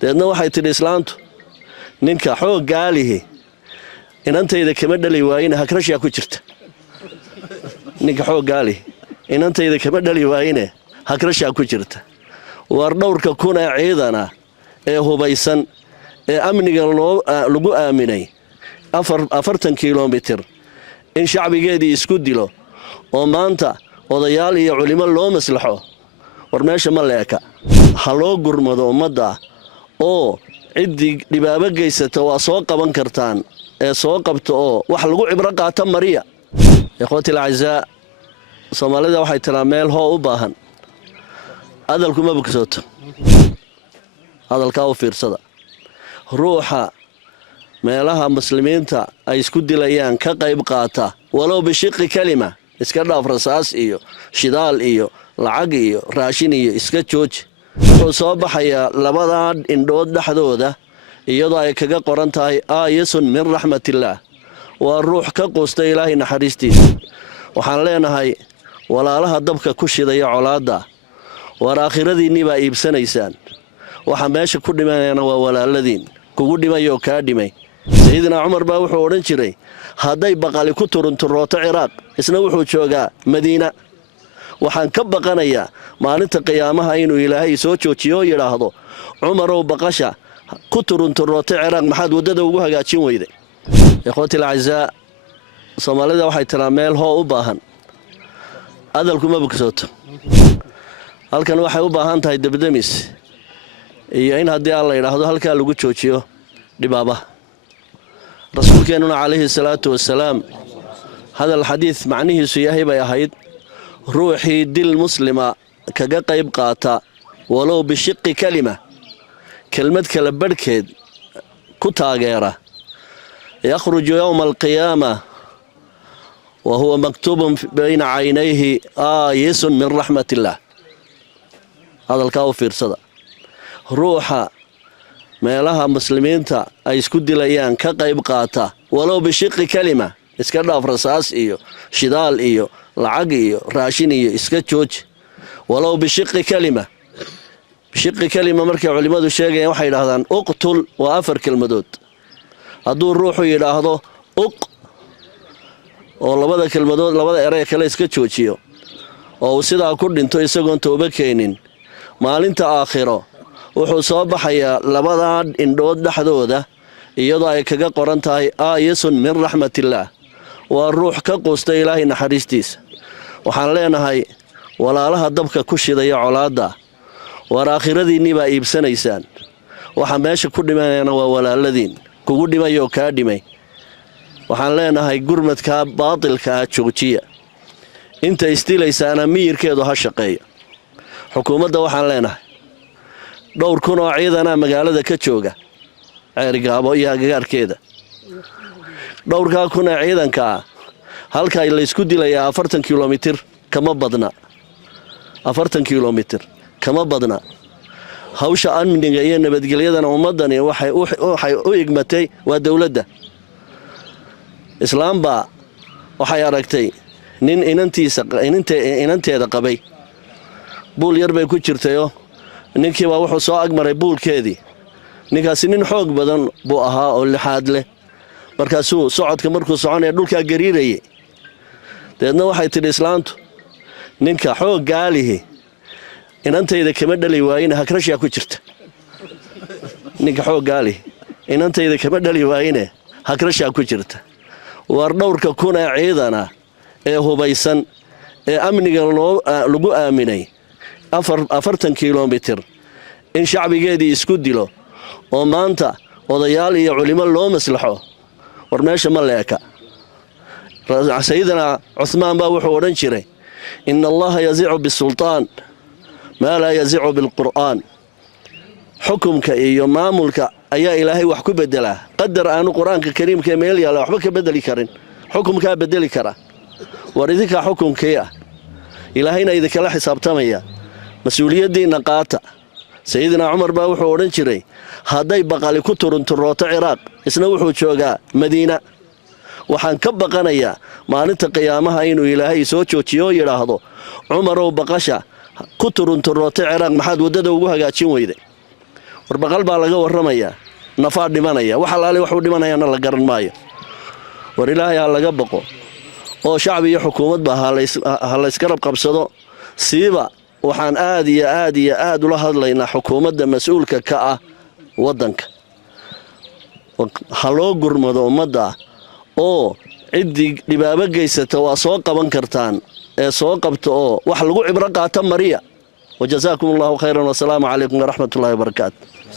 deedna waxay tidhi islaantu ninka xoog gaalihi inantayda kama dhali waayina hakrashaa ku jirta ninka xoog gaalihi inantayda kama dhali waayine hakrashaa ku jirta war dhowrka kun ee ciidana ee hubaysan ee amniga lagu aaminay 40 kilomitir in shacbigeedii isku dilo oo maanta odayaal iyo culimo loo maslaxo war meesha ma leeka ha loo gurmado ummadda oo ciddii dhibaabo geysata waa soo qaban kartaan ee soo qabto oo wax lagu cibro qaata mariya ikhwati alacizaa Soomaalida waxay tiraa meel hoo u baahan hadalku ma bogsoto hadalka u fiirsada ruuxa meelaha muslimiinta ay isku dilayaan ka qayb qaata walow bishiqi kalima iska dhaaf rasaas iyo shidaal iyo lacag iyo raashin iyo iska jooji wuxuu soo baxayaa labada indhood dhaxdooda iyadoo ay kaga qoran tahay aayasun min raxmatillaah waa ruux ka qoostay ilaahay naxariistiisa waxaan leenahay walaalaha dabka ku shidaya colaada war aakhiradiinni baa iibsanaysaan waxa meesha ku dhimanayna waa walaaladiin kugu dhimayo ka dhimay sayidina Umar baa wuxuu oran jiray haday baqali ku turunturooto Ciraaq isna wuxuu joogaa Madiina waxaan ka baqanayaa maalinta qiyaamaha inuu ilaahay soo joojiyo yiraahdo Umar oo baqasha ku turunturooto Ciraaq maxaad wadada ugu hagaajin weyday ikhwati alacizaa Soomaalida waxay tiraa meel hoo u baahan hadalku ma bogsoto halkan waxay u baahan tahay dabdamis iyo in haddii alla yiraahdo halka lagu joojiyo dhibaabaha rasuulkeenuna calayhi salaatu wasalaam hadal xadiis macnihiisu yahay bay ahayd ruuxii dil muslima kaga qayb qaata walow bishiqi kalima kelmad kala barkeed ku taageera yakhruju yawm alqiyaama وهو مكتوب بين عينيه آيس من رحمة الله هذا الكاو فيرسدا روحا meelaha muslimiinta ay isku dilayaan ka qayb qaata walow bishiqi kalima iska dhaaf rasaas iyo shidaal iyo lacag iyo raashin iyo iska jooji walow bishiqi kalima markay culimadu sheegayaan waxay yiraahdaan uqtul wa afar kelmadood haduu ruuxu yiraahdo uq oo labada kelmadood labada eray kale iska joojiyo oo sidaa ku dhinto isagoon tooba keenin maalinta aakhiro wuxuu soo baxayaa labada indhood dhaxdooda iyadoo ay kaga qoran tahay aayasun min raxmatillaah waa ruux ka qoostay ilaahay naxariistiisa waxaan leenahay walaalaha dabka ku shidaya colaada war aakhiradiinni baa iibsanaysaan waxa meesha ku dhimanayna waa walaaladiin kugu dhimayo ka dhimay waxaan leenahay gurmadka baatilka joojiya inta istiilaysaana miyirkeedu ha shaqeeyo xukuumadda waxaan leenahay dhowr kun oo ciidana magaalada ka jooga ceerigaabo iyo agagaarkeeda dhowrka kun ee ciidanka halka la isku dilayaa 40 kilomitir kama badna 40 kilomitir kama badna hawsha amniga iyo nabadgelyada ummadani waxay u igmatay waa dawladda islaamba waxay aragtay nin inanteeda qabay buul yar bay ku jirtayo ninkii baa wuxuu soo agmaray buulkeedii ninkaasi nin xoog badan buu ahaa oo lixaad leh markaasuu socodka markuu soconaya dhulka gariirayay deedna waxay tidhi islaantu ninka xoog gaalihi inantayda kama dhali waayina hakrashaa ku jirta ninka xoog gaalihi inantayda kama dhali waayine hakrashaa ku jirta war dhowrka kun ee ciidana ee hubaysan ee amniga lagu aaminay 40 kilomitir in shacbigeedii isku dilo oo maanta odayaal iyo culimo loo maslaxo war meesha ma leeka sayidina Uthman baa wuxuu oran jiray inna allaha yazi'u bisultaan ma la yazi'u bilqur'aan xukumka iyo maamulka ayaa ilaahay wax ku bedela qadar aanu quraanka kariimka meel yaala waxba ka bedeli karin xukumka bedeli kara war idinka xukumkiya ilaahayna idinkala xisaabtamaya mas'uuliyadiina qaata sayidina Umar baa wuxuu oran jiray haday baqali ku turunturooto Ciraaq isna wuxuu joogaa Madiina waxaan ka baqanayaa maalinta qiyaamaha inuu ilaahay soo joojiyo yiraahdo Umar oo baqasha ku turunturooto Ciraaq maxaad wadada ugu hagaajin weyday warbaqal baa laga warramaya nafaa dhimanaya wax alaali wax u dhimanayana la garan maayo war ilaahay ha laga baqo oo shacbi iyo xukuumadba ha la iskarab qabsado siiba waxaan aad iyo aad ula hadlaynaa xukuumadda mas'uulka ka ah waddanka ha loo gurmado ummadda oo ciddii dhibaabo geysata waa soo qaban kartaan ee soo qabta oo wax lagu cibro qaata mariya wajazaakum allahu khayran wasalaamu calaykum waraxmatullaahi wabarakaatu